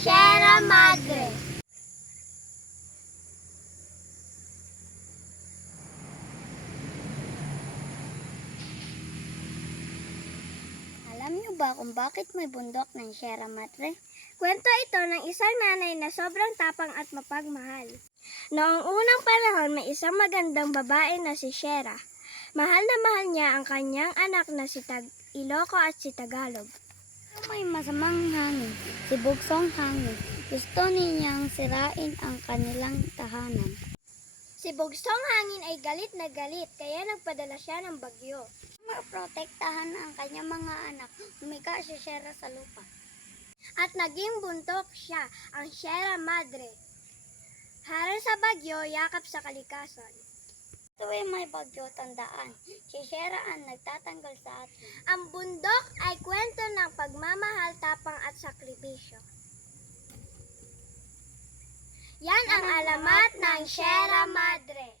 Sierra Madre. Alam niyo ba kung bakit may bundok ng Sierra Madre? Kwento ito ng isang nanay na sobrang tapang at mapagmahal. Noong unang panahon, may isang magandang babae na si Sierra. Mahal na mahal niya ang kanyang anak na si Iloco at si Tagalog. May masamang hangin, si Bugsong Hangin. Gusto niyang sirain ang kanilang tahanan. Si Bugsong Hangin ay galit na galit, kaya nagpadala siya ng bagyo. Maprotektahan ang kanyang mga anak, humika si Sierra sa lupa. At naging buntok siya, ang Sierra Madre. Harang sa bagyo, yakap sa kalikasan. Tuwing may bagyo, tandaan, si Sierra ang nagtatanggal sa atin. Ang bundok ay kwento ng pagmamahal, tapang at sakripisyo. Yan ang alamat ng Sierra Madre.